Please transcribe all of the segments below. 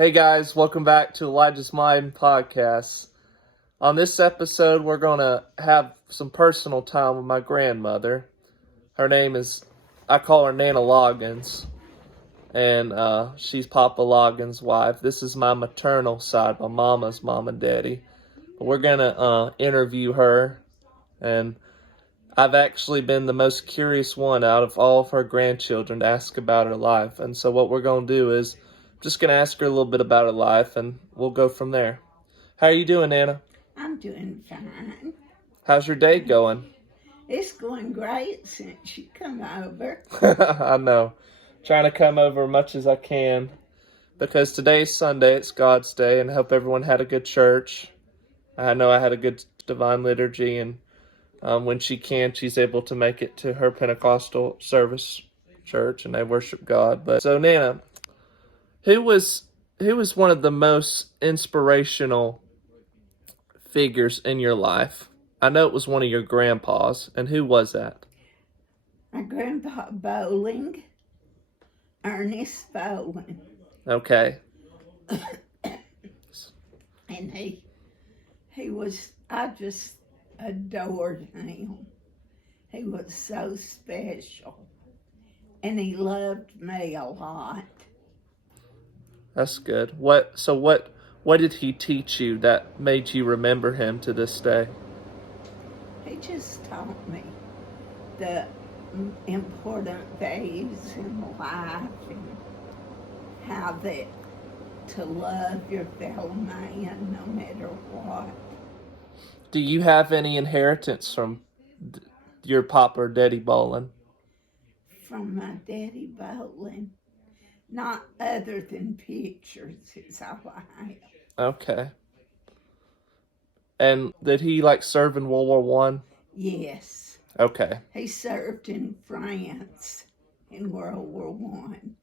Hey guys, welcome back to Elijah's Mind podcast. On this episode, we're going to have some personal time with my grandmother. Her name is, I call her Nana Loggins, and she's Papa Loggins' wife. This is my maternal side, my mama's mom and daddy. But we're going to interview her, and I've actually been the most curious one out of all of her grandchildren to ask about her life. And so what we're going to do is just going to ask her a little bit about her life, and we'll go from there. How are you doing, Anna? I'm doing fine. How's your day going? It's going great since you come over. I know. Trying to come over as much as I can because today's Sunday. It's God's Day, and I hope everyone had a good church. I know I had a good divine liturgy, and when she can, she's able to make it to her Pentecostal service church, and they worship God. But so, Nana, who was one of the most inspirational figures in your life? I know it was one of your grandpas, and who was that? My grandpa Bowling, Ernest Bowling. Okay. And I just adored him. He was so special. And he loved me a lot. That's good. What did he teach you that made you remember him to this day? He just taught me the important values in life and how to love your fellow man no matter what. Do you have any inheritance from your papa or daddy Bowling? From my daddy Bowling. Not other than pictures is all I have. Okay. And did he serve in World War One? Yes. Okay. He served in France in World War One.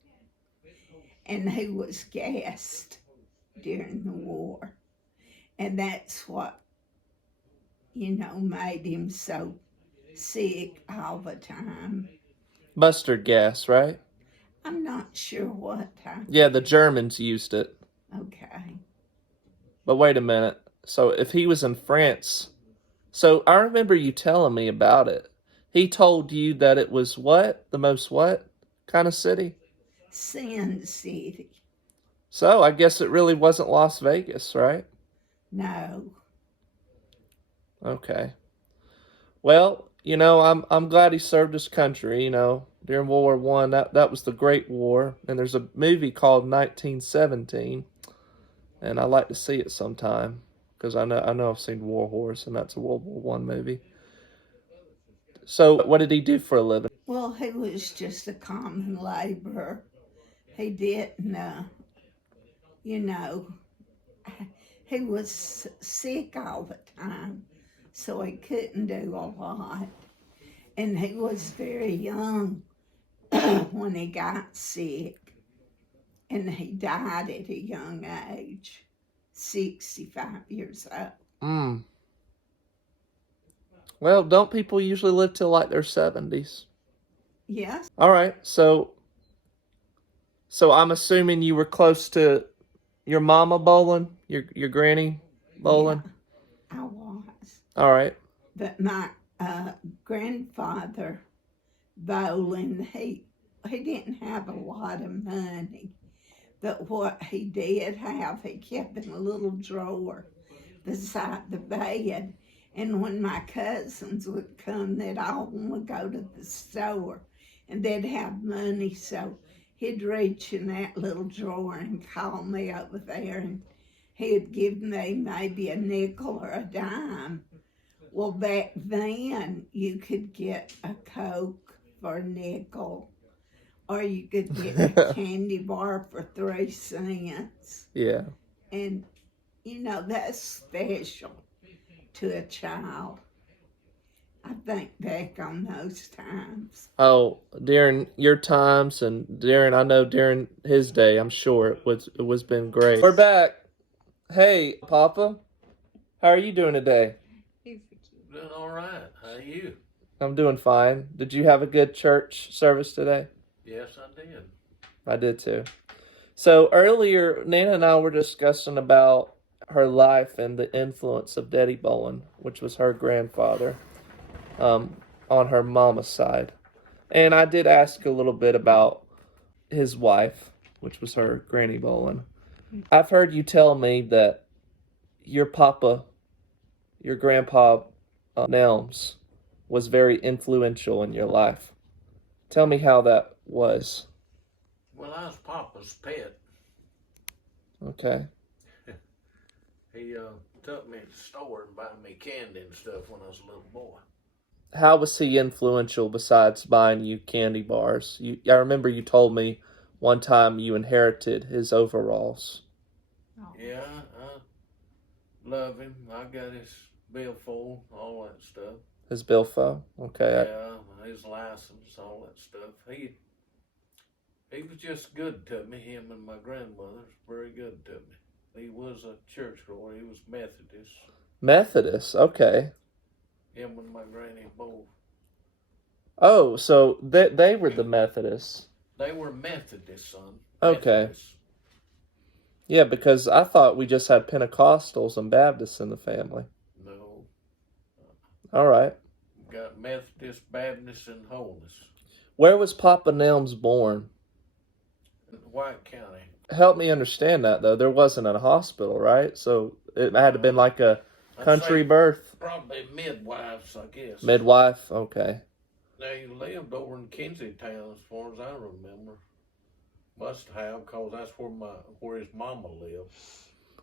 And he was gassed during the war. And that's what, made him so sick all the time. Mustard gas, right? I'm not sure what time. Yeah, the Germans used it. Okay. But wait a minute. So if he was in France, so I remember you telling me about it. He told you that it was what? The most what kind of city? Sin City. So I guess it really wasn't Las Vegas, right? No. Okay. Well, I'm glad he served his country, during World War One. That was the Great War. And there's a movie called 1917. And I like to see it sometime. Because I know I've seen War Horse, and that's a World War One movie. So what did he do for a living? Well, he was just a common laborer. He didn't, he was sick all the time, so he couldn't do a lot. And he was very young when he got sick, and he died at a young age, 65 years old. Well, don't people usually live till their 70s? Yes. All right, so I'm assuming you were close to your mama Bowling, your granny Bowling? Yeah, I was. All right. But my grandfather Bowling, he didn't have a lot of money. But what he did have, he kept in a little drawer beside the bed. And when my cousins would come, they'd all want to go to the store. And they'd have money, so he'd reach in that little drawer and call me over there. And he'd give me maybe a nickel or a dime. Well, back then, you could get a Coke for a nickel. Or you could get a candy bar for 3 cents. Yeah. And, that's special to a child. I think back on those times. Oh, during your times and during his day, I'm sure it was been great. We're back. Hey, Papa. How are you doing today? Doing all right. How are you? I'm doing fine. Did you have a good church service today? Yes, I did. I did too. So earlier, Nana and I were discussing about her life and the influence of Daddy Bolin, which was her grandfather, um, on her mama's side. And I did ask a little bit about his wife, which was her Granny Bolin. I've heard you tell me that your papa, your grandpa Nelms, was very influential in your life. Tell me how that was. Well, I was Papa's pet. Okay. He took me to the store and buy me candy and stuff when I was a little boy. How was he influential besides buying you candy bars? I remember you told me one time you inherited his overalls. Oh. Yeah, I love him. I got his billfold, all that stuff. His billfold? Okay. Yeah, his license, all that stuff. He was just good to me. Him and my grandmother was very good to me. He was a churchgoer. He was Methodist. Methodist, okay. Him and my granny both. Oh, so they were the Methodists. They were Methodist, son. Okay. Methodist. Yeah, because I thought we just had Pentecostals and Baptists in the family. No. All right. Got Methodist, Baptist, and Holiness. Where was Papa Nelms born? In White County. Help me understand that, though. There wasn't a hospital, right? So it had to have been like a country birth. Probably midwives, I guess. Midwife, okay. Now, he lived over in Kinsey Town, as far as I remember. Must have, because that's where his mama lived.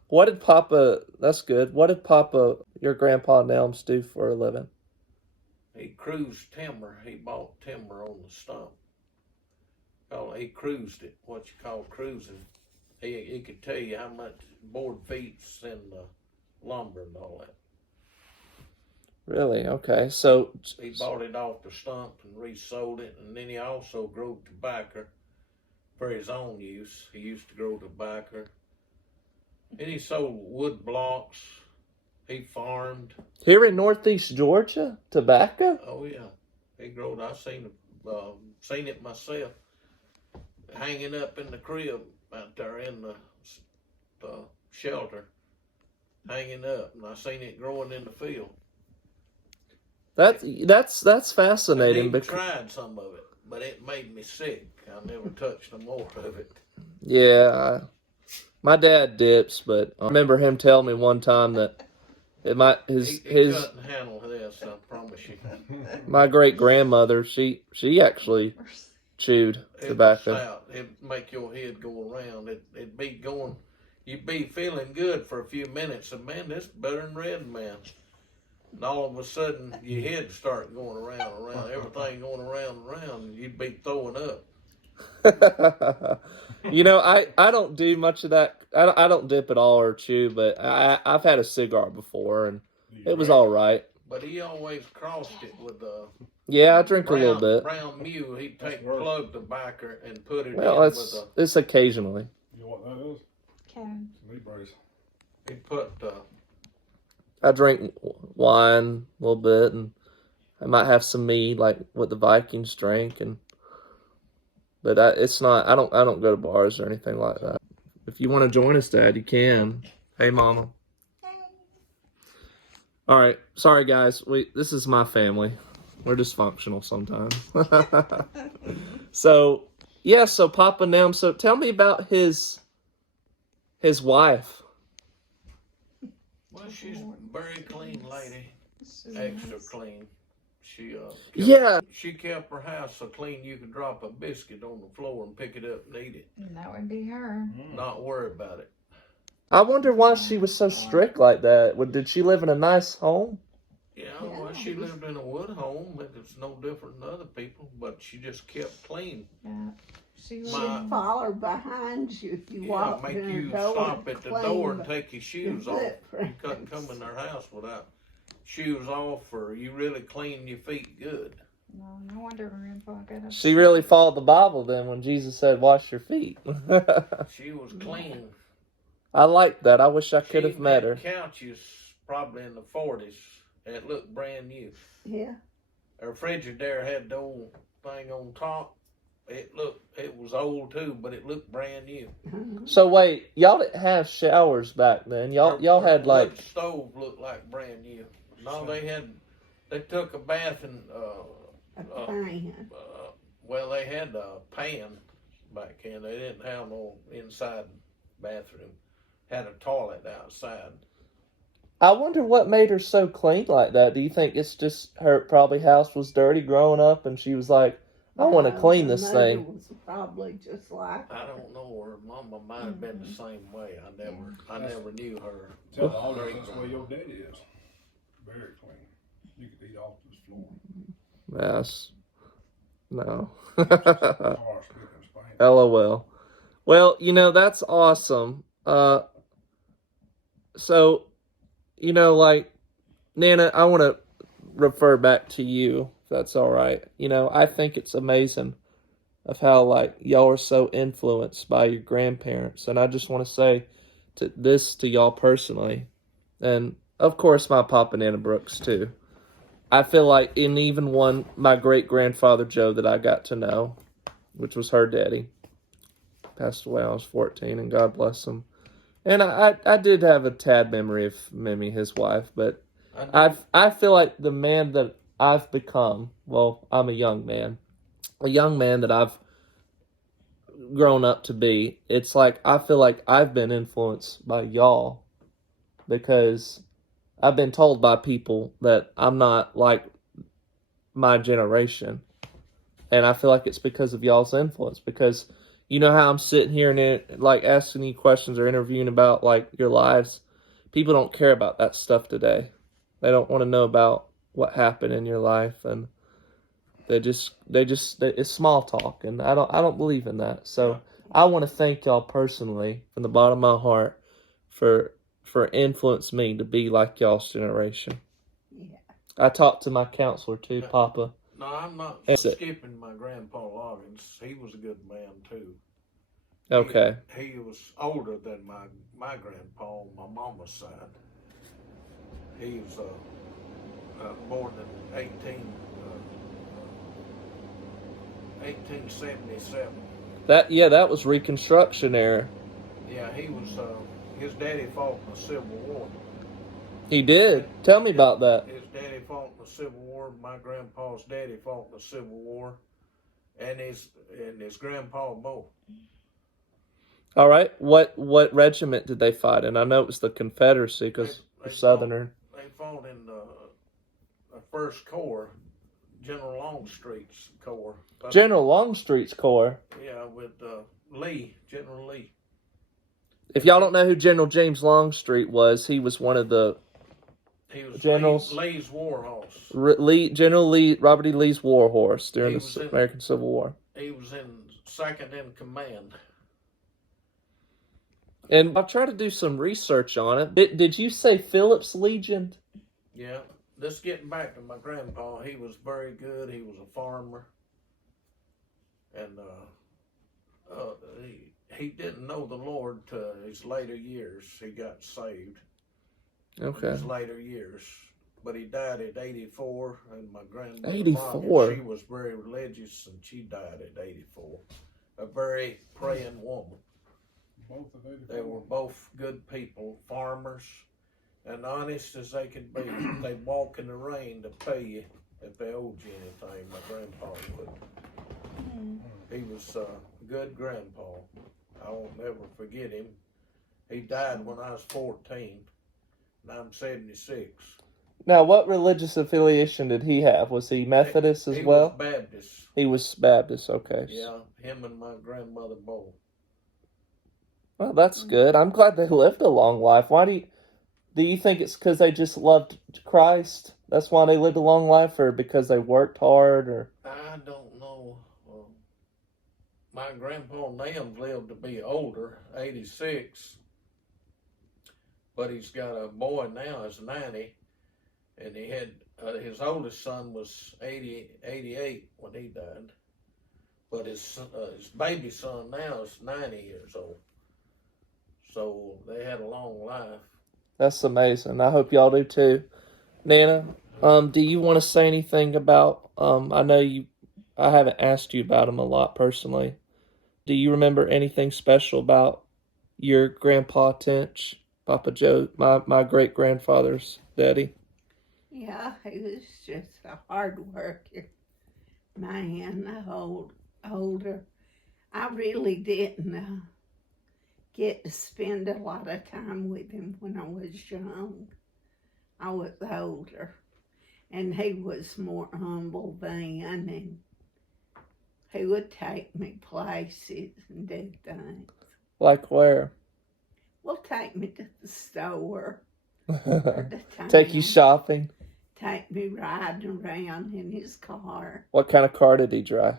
What did Papa, that's good. What did Papa, your Grandpa Nelms, do for a living? He cruised timber. He bought timber on the stump. He cruised it, what you call cruising. He could tell you how much board feet's and lumber and all that. Really? Okay. So He bought it off the stump and resold it, and then he also grew tobacco for his own use. He used to grow tobacco. And he sold wood blocks. He farmed. here in Northeast Georgia, tobacco? Oh yeah, he growed. I seen it myself, hanging up in the crib out there in the shelter, hanging up, and I seen it growing in the field. That's fascinating. I Because tried some of it, but it made me sick. I never touched no more of it. yeah, my dad dips, but I remember him telling me one time that He couldn't handle this. I promise you. my great grandmother she actually chewed tobacco. It'd make your head go around. It'd be going. You'd be feeling good for a few minutes, and man, this better than Red Man. And all of a sudden, your head start going around, everything going around, and you'd be throwing up. I don't do much of that. I don't dip at all or chew, but I've had a cigar before and it was all right. But he always crossed it with Yeah, I drink a little bit. brown mule. He'd take plug tobacco and put it Well, in it's occasionally. You know what that is? Okay. Meat brace. He'd put I drink wine a little bit, and I might have some mead, like what the Vikings drink, but it's not. I don't go to bars or anything like that. If you want to join us, Dad, you can. Hey, Mama. All right, sorry guys. This is my family. We're dysfunctional sometimes. So Papa Nam. So tell me about his wife. well, she's a very clean lady, extra clean. She kept her house so clean you could drop a biscuit on the floor and pick it up and eat it. And that would be her. Not worry about it. I wonder why she was so strict like that. Did she live in a nice home? Yeah, well, she lived in a wood home, and it's no different than other people, but she just kept clean. Yeah. She'd My- follow behind you if you Yeah, walked make in you the door. stop at the door and clean take your shoes off. You couldn't come in their house without shoes off, or you really clean your feet good. No wonder Grandpa got up. She really followed the Bible then when Jesus said, "Wash your feet." She was clean. I like that. I wish I could She have met her. had couches probably in the 40s. It looked brand new. Yeah. Her Frigidaire had the old thing on top. it was old too, but it looked brand new. So wait, y'all didn't have showers back then. Y'all Her had like wood stove looked like brand new. No, they took a bath in A pan. well, they had a pan back then. They didn't have no inside bathroom. Had a toilet outside. I wonder what made her so clean like that. Do you think it's just her probably house was dirty growing up and she was like, I want to clean this thing? Was probably just like I don't know. Her mama might have been the same way. I never knew her. Tell all that's the way your daddy is. Very clean. You could eat off this floor. Yes. No. Harsh because Spain. LOL. Well, that's awesome. So, like, Nana, I want to refer back to you, if that's all right. I think it's amazing of how, like, y'all are so influenced by your grandparents. And I just want to say to y'all personally, and of course my Papa and Nana Brooks too. I feel like, and even my great-grandfather Joe that I got to know, which was her daddy, passed away when I was 14, and God bless him. And I did have a tad memory of Mimi, his wife, but I feel like the man that I've become, well, I'm a young man that I've grown up to be, it's like I feel like I've been influenced by y'all because I've been told by people that I'm not like my generation. And I feel like it's because of y'all's influence, because you know how I'm sitting here and like asking you questions or interviewing about like your lives. People don't care about that stuff today. They don't want to know about what happened in your life, and it's small talk, and I don't believe in that. So I want to thank y'all personally from the bottom of my heart for influencing me to be like y'all's generation. yeah. I talked to my counselor too, Papa. No, I'm not skipping my Grandpa Loggins. He was a good man too. Okay. He was older than my grandpa on my mama's side. He was born in 1877. That was Reconstruction era. Yeah, he was. His daddy fought in the Civil War. He did. Tell me about that. His daddy fought in the Civil War. My grandpa's daddy fought in the Civil War, and his grandpa both. All right. What regiment did they fight in? I know it was the Confederacy because they're Southerner. They fought in the First Corps, General Longstreet's Corps. General Longstreet's Corps. Yeah, with General Lee. If y'all don't know who General James Longstreet was, he was one of the generals. Lee's war horse. General Lee, Robert E. Lee's war horse during the American Civil War. He was second in command. And I'll try to do some research on it. Did you say Phillips Legion? Yeah. Just getting back to my grandpa, he was very good. He was a farmer. And he didn't know the Lord to his later years. He got saved. Okay. In his later years. But he died at 84, and my grandmother, 84? She was very religious, and she died at 84. A very praying woman. Both of 84. They were both good people, farmers, and honest as they could be. They'd walk in the rain to pay you if they owed you anything. My grandpa would. He was a good grandpa. I won't never forget him. He died when I was 14, and I'm 76. Now, what religious affiliation did he have? Was he Methodist as well? He was Baptist. He was Baptist, okay. Yeah, him and my grandmother both. Well, that's good. I'm glad they lived a long life. Why do you think it's because they just loved Christ? That's why they lived a long life, or because they worked hard, or? I don't know. My grandpa Nam lived to be older, 86, but he's got a boy now that's 90, and he had his oldest son was 88 when he died, but his baby son now is 90 years old. So they had a long life. That's amazing. I hope y'all do too. Nana, do you want to say anything about, I know you I haven't asked you about him a lot personally. Do you remember anything special about your grandpa Tench, Papa Joe, my great grandfather's daddy? Yeah, he was just a hard worker man, older. I really didn't get to spend a lot of time with him when I was young. I was older, and he was more humble then, and he would take me places and do things. Like where? Well, take me to the store or the town. Take you shopping? Take me riding around in his car. What kind of car did he drive?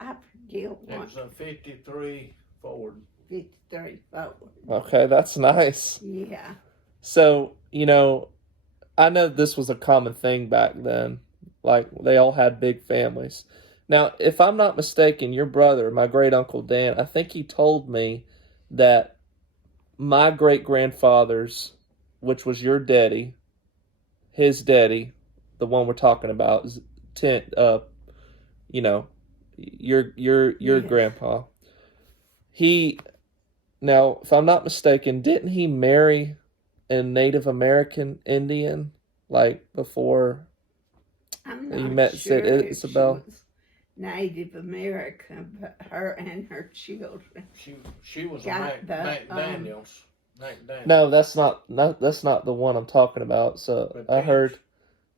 I forget It what. was a 53 Ford. 53 Ford. Okay, that's nice. Yeah. So, I know this was a common thing back then. Like, they all had big families. Now, if I'm not mistaken, your brother, my great uncle Dan, I think he told me that my great grandfather's, which was your daddy, his daddy, the one we're talking about, is your Yes. grandpa. Now, if I'm not mistaken, didn't he marry a Native American Indian, like before I'm you not met sure if Isabel? she was Native American, but her and her children. She was a Got Mac the, Daniels. Mac Daniels. No, that's not the one I'm talking about. So But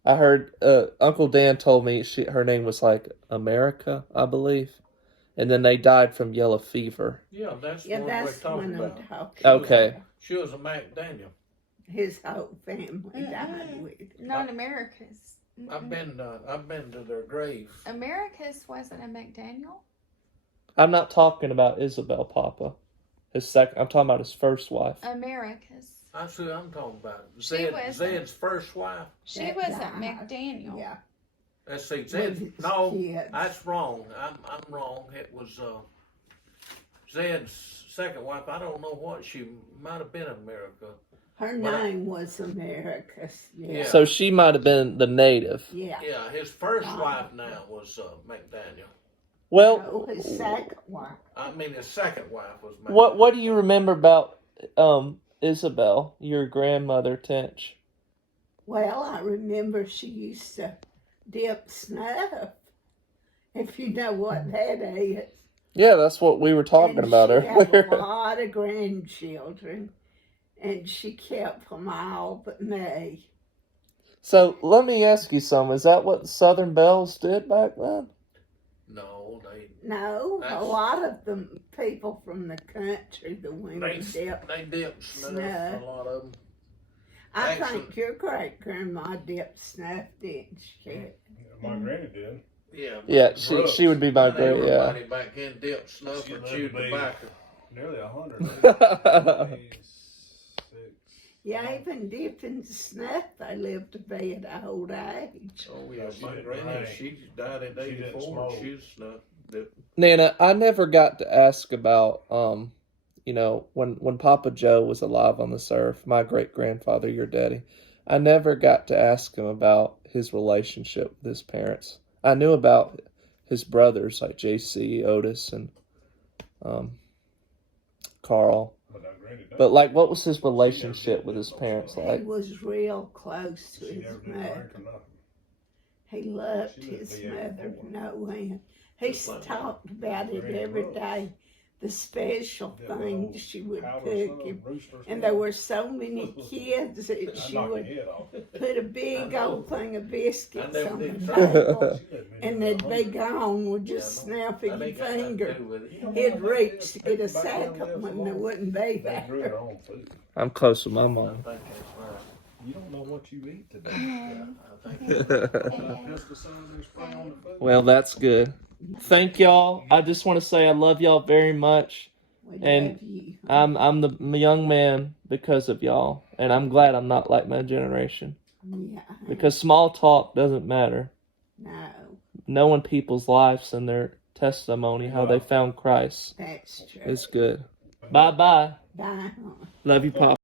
I heard Uncle Dan told me her name was like America, I believe, and then they died from yellow fever. Yeah, that's Yeah, what we're that's talking one I'm about. talking Okay. about. She was a Mac Daniel. His whole family died with it. Not America's. I've been to their graves. America's wasn't a McDaniel. I'm not talking about Isabel, Papa. I'm talking about his first wife. America's. That's who I'm talking about. She wasn't. Zed's first wife. She That wasn't died. McDaniel. Yeah. Let's see, With Zed. his No, kids. that's wrong. I'm wrong. It was Zed's second wife. I don't know what she might have been America. Her But name was America's. Yeah. Yeah. So she might have been the native. Yeah. Yeah, his first wife now was McDaniel. Well, No, his second wife. I mean, his second wife was McDaniel. what do you remember about Isabel, your grandmother Tench? Well, I remember she used to dip snuff, if you know what that is. Yeah, that's what we were talking about She had a earlier. lot of grandchildren, and she kept them all but me. So let me ask you something. Is that what Southern Belles did back then? No, No, a That's- lot of them people from the country, the women dip. they dipped snuff. Snuff. A lot of them. I Actually- think your great grandma dipped snuff, didn't she? My granny did. Yeah. Yeah, she would be my great, yeah. Everybody back then dipped snuff She and lived chewed to be- tobacco. Nearly 100. Yeah, even dipping snuff, they lived to be at old age. Oh yeah, She my didn't granny, drink. she died at She didn't 84 smoke. and she was snuff. Nana, I never got to ask about, when Papa Joe was alive on this earth, my great grandfather, your daddy, I never got to ask him about his relationship with his parents. I knew about his brothers like JC, Otis, and Carl. But like, what was his relationship with his parents He like? was real close to She his never did mother. drink or nothing. He loved She lived his to be mother 84. no end. He Just like talked about it Granny every Rose. day, the special Did a things little she would powder cook sub, him. rooster And sub. there were so many kids that I'd she knock your would head off. put a big old thing of biscuits I never on did the try. table. She lived And nearly they'd be 100. gone with just Yeah, snapping That your ain't got nothing to finger. do with it. You know He'd what reach to they get a did back sack then, of them lives when they alone? wouldn't be They there. grew their own food. I'm close with my I mom. think that's right. You don't know what you eat today. Yeah, I think Pesticides they spray on the food. Well, that's good. Thank y'all. I just want to say I love y'all very much. We And love you. I'm the young man because of y'all, and I'm glad I'm not like my generation. Yeah, Because small talk doesn't matter. no, Knowing people's lives and their testimony, how they found Christ, that's true. is good. Bye bye. Bye. Love you, Pop.